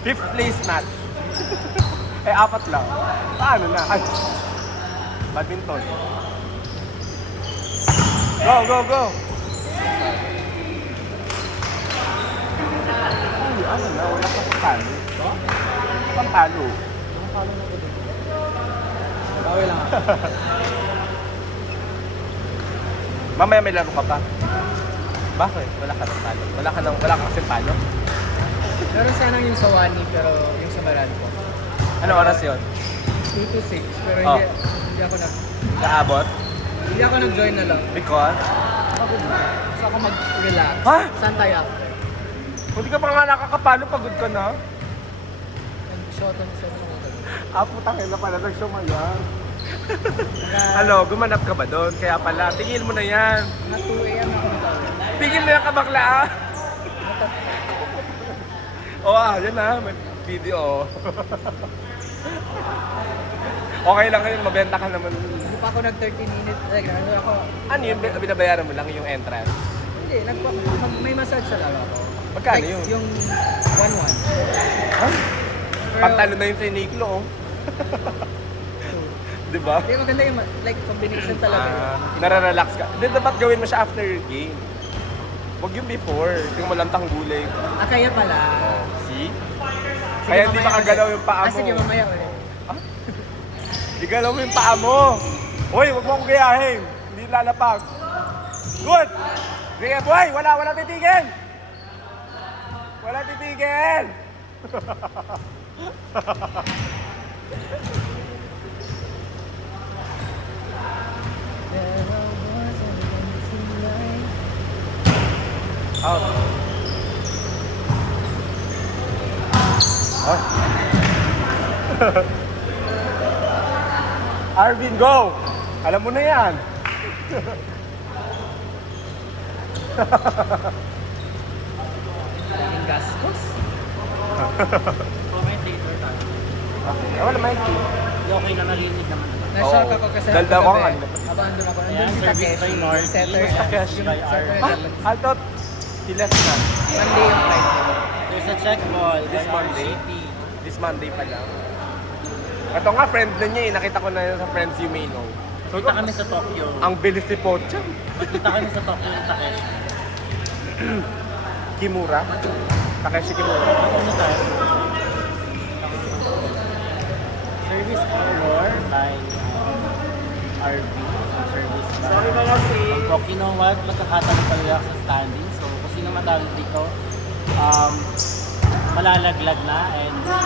Fifth place match. Eh, apat lang. Paano na? Ay, badminton. Go, go, go! Ay, ano na? Wala ka pang talo. Pang talo. Bawi lang ako. Mamaya may laro ka pa. Bakit? Wala ka ng talo. Wala ka kasing talo. Meron sanang yung sa Wani, pero yung sa Barranco. Ano oras yun? 2 to 6, pero Oh. hindi ako Kaabot? hindi ako nag-join na lang. Because? Gusto ako mag-relax. Ha? Saan tayo after? Hindi ka pa nga nakakapalo, pagod ka na. Nag-shot on sa mga Putang ina pala, nagsumaya. Ano, gumanap ka ba doon? Kaya pala, tingin mo na yan. na 2 a.m. ako natawag. Tingin mo yan kabakla ah. Yan na, may video. Okay lang ngayon, mabenta ka naman. Hindi pa ako nag-30 minutes. Like, ano ako? Ano yun, binabayaran mo lang yung entrance? Hindi, may massage sa laro ako. Magkano Like, yun? yung 1-1. Huh? Pero- Pantalo na yun sa Uniqlo, oh. Diba? Hindi, maganda yung like combination talaga. Nararelax ka. Hindi, dapat gawin mo siya after game. Huwag yung before. Yung malantang gulay. Kaya pala. See? Sige, Kaya hindi mamaya makagalaw ulit. yung paa mo. Sige, mamaya ulit. Igalaw mo yung paa mo. Hoy, huwag mo akong gayahin. Hindi lalapag. Good! Sige, boy! Wala titigil! Wala titigil! Out. Oh. Arvin, go! Alam mo na yan. Yung gastos. Commentator tayo. Wala may key. Hindi okay na narinig naman. Na-shock ako kasi Dalda ko kagabi, kanina. habang andun ako, Ayan, nandun si service Takeshi, by North. setter, Yung Takeshi yung by setter Art. namin. I thought he left na. Monday yung flight ko. There's a check ball. This by Monday? RCT. This Monday pa lang. Ito nga, friend na niya eh. Nakita ko na yun sa Friends You May Know. Kita kami sa Tokyo. Ang bilis ni Pocha. Kita kami sa Tokyo ng Takeshi. Kimura. Takeshi Kimura. Ano tayo? Service error by RV. Service by... Sorry mga sis. Pag you know what, magkakatabi talaga sa standing. So, kung sino matawag dito, malalaglag na and the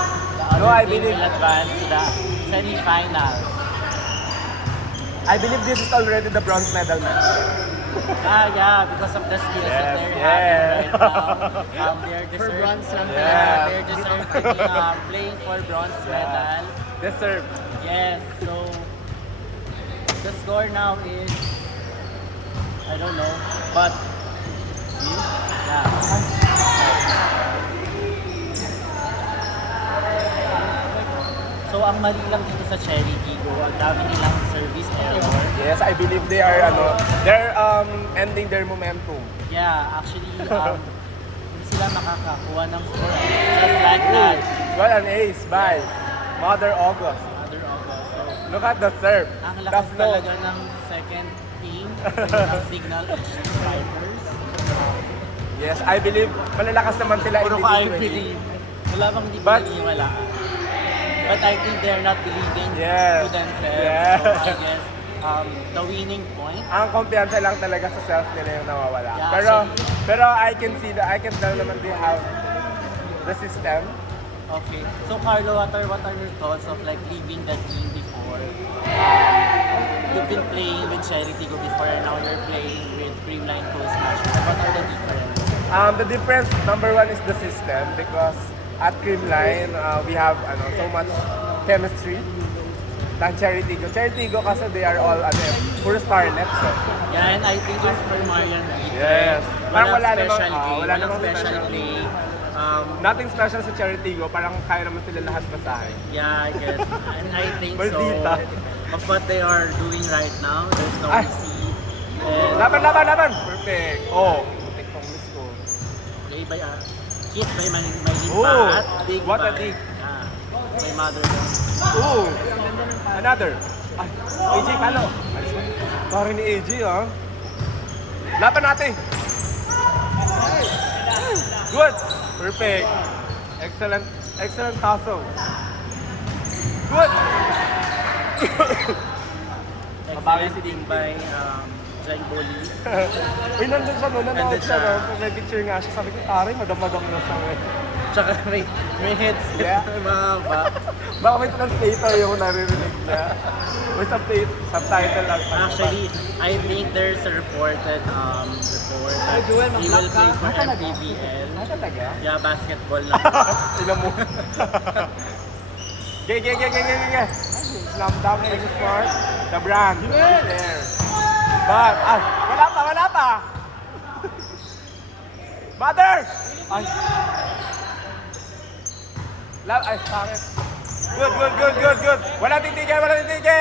No, other I team believe- will advance to the semi-finals. I believe this is already the bronze medal match. Yeah, because of the skills that they're Yes, having right now. They're For bronze lang Yeah. talaga. They're deserving playing for bronze medal. Deserve. Yes, so the score now is I don't know, but see, yeah. So ang mali lang dito sa Cherry Gigo, ang dami nilang service error. Yes, I believe they are they're ending their momentum. Yeah, actually, hindi sila makakakuha ng score. Just like that. Well, an ace by Mother August. Other August. So, Look at the serve. ang The lakas flow. talaga ng second team, ng Signal Strikers. Yes, I believe malalakas naman sila Puro ka I individually. believe. Wala bang hindi But- pinaniwalaan. But I think they're not believing Yes. to themselves. Yes. So I guess the winning point. Ang kumpiyansa lang talaga sa self nila yung nawawala. Yeah, Pero I can see that I can tell naman they have the system. Okay. So Carlo, what are your thoughts of like leaving the team before? You've been playing with Cherry Tigo before and now you're playing with Creamline Coast Smash. What are the differences? The difference, number one, is the system because at Creamline, we have so much chemistry than Cherry Tigo. Cherry Tigo kasi they are all puro starlets. Yeah, and I think it's for Marian Reed. Yes. Parang wala namang, special game, wala walang namang special special. play. Nothing special sa Cherry Tigo, parang kaya naman sila lahat basahin. Yeah, I guess. And I think so. Maldita. Of what they are doing right now, there's no Ay. easy. And Laban! Perfect! Oh, putik tong miss ko. play by Kit by Mylene Oh, Pat. Dig what a by, dig. my mother. Ooh! Another. Ay, AJ, palo. Pare ni AJ, ah. Laban natin. Good. Perfect. Excellent. Excellent hustle. Good. Excellent dig by Jai Boli. Uy, nandun siya, no? Nanood Nandun siya, siya. no? May picture nga siya. Sabi ko, pare, madam-madam na siya. eh." Tsaka may headset Yeah. na mahaba. Baka may translator yung naririnig niya. May subtitle lang. Actually, I think there's a reported report that Joel, he will play for mag-vlog ka? MPBL. Talaga? Yeah, basketball lang. Tingnan mo. Ge. Slam dunk by the sport. The brand. Right there. But, wala pa. Mother! Ay. Ay, pangit. Good. Wala titigil. Sige,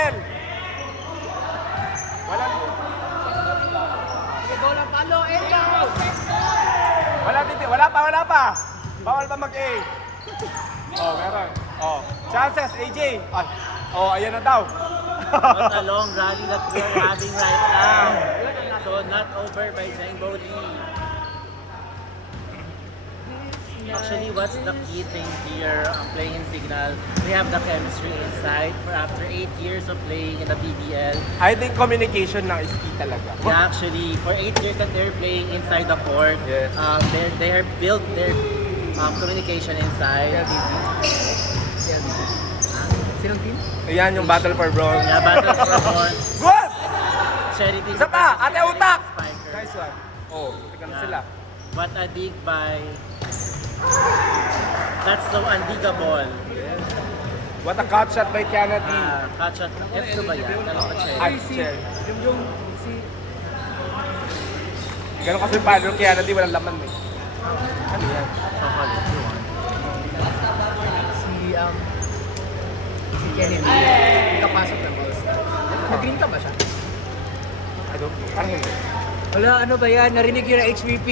bola, palo, elbow! Wala pa. Bawal pa mag-A. Oh, meron. Oh, chances, AJ. Ay. Oh, ayan na daw. What a long rally that we are having right now. So not over by Jai Boli. Actually, what's the key thing here playing in Signal? We have the chemistry inside for after 8 years of playing in the PBL. I think communication lang is key talaga. Yeah, actually, for 8 years that they're playing inside the court, Yes. they have built their communication inside. Sinong team? Ayan yung battle for bronze. Yeah, battle for bronze. Good! Charity. Isa pa, Ate Utak! Spiker. Nice one. Oh, tignan na sila. What a dig by... That's so undigable. What a cut shot by Kennedy. Catch at F2 ba yan? Dalawa ka check. Ay, check. Si... Ganun kasi yung palo ng Kennedy, walang laman eh. Ano yan? Si Kennedy. Kapasok ng All-Star. Nag-green ka ba siya? I don't know. Parang hindi. Wala, ano ba yan? Narinig yun ng HVP?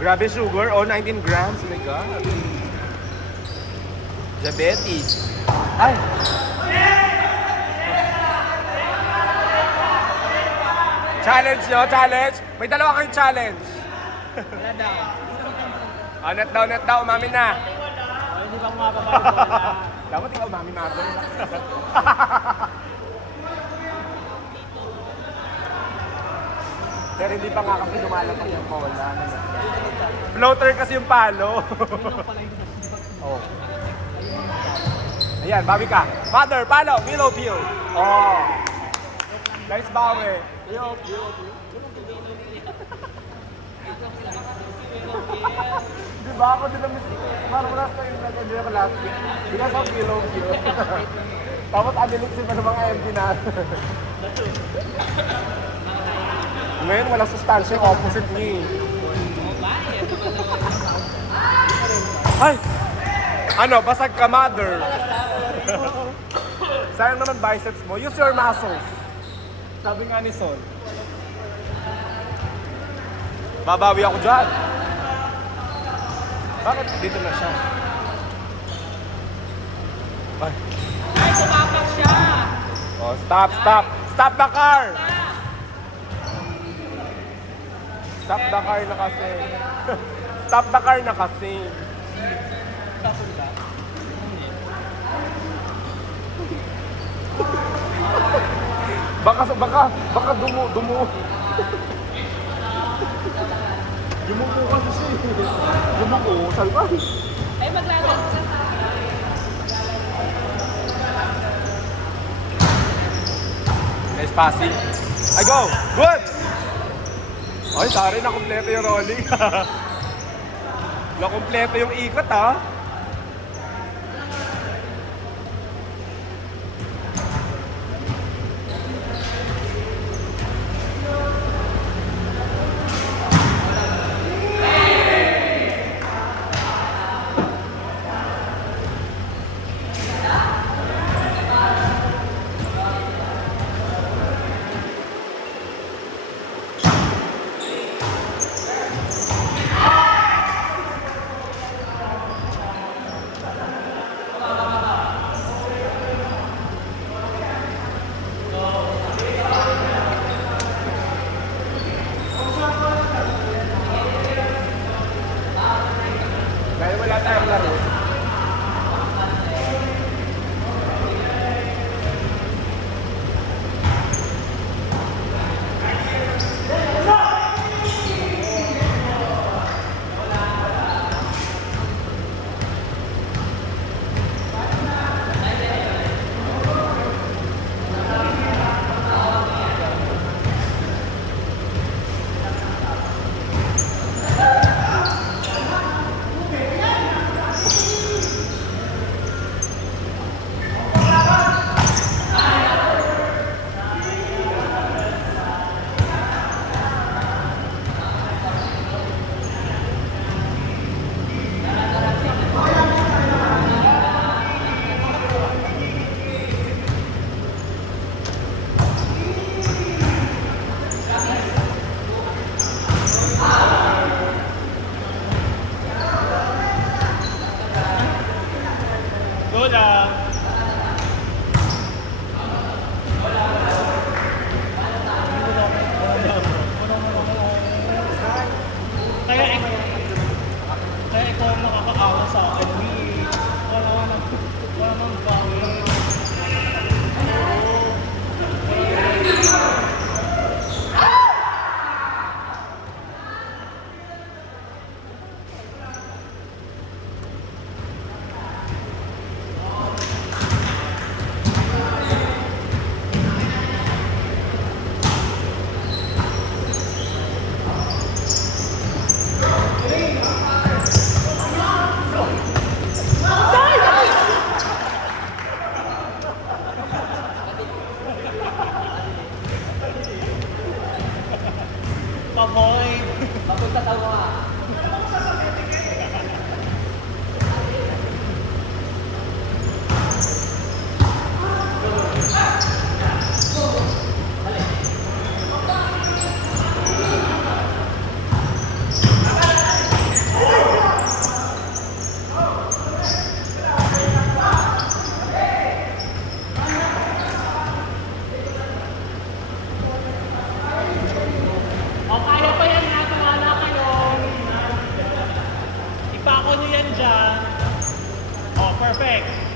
Grabe sugar. Oh, 19 grams. Oh my God. Diabetes. Ay! Challenge nyo, challenge. May dalawa kayong challenge. Wala daw. Oh, net daw. Umamin na. Hindi ba mapapagod bola? Dapat ikaw umamin na ako. Pero hindi pa nga kasi lumalapag yung bola. Floater kasi yung palo. Oh. Ayan, bawi ka. Mother, palo, Willow Field. Oh. Nice bawi. Di ba ako din na-miss? Parang last time nag-enjoy ako last week. Because of Willow Field. Tapos aniliksi pa ng mga MD na. Ngayon, walang sustansya yung opposite niya eh. Ay! Ano, basag ka, mother. Sayang naman biceps mo. Use your muscles. Sabi nga ni Son. Babawi ako dyan. Bakit dito na siya? Ay. Ay, tumapak siya! Oh, stop! Stop the car! Stop the car na kasi. Stop the car na kasi. Baka dumo. Dumuko kasi siya eh. Dumuko, salba. Ay, maglaban. Nice passing. I go! Good! Ay, sorry, nakompleto yung rolling. Nakompleto yung ikot, ha? O, kaya pa yan ha, wala kayo. Ipako nyo yan dyan. O, perfect.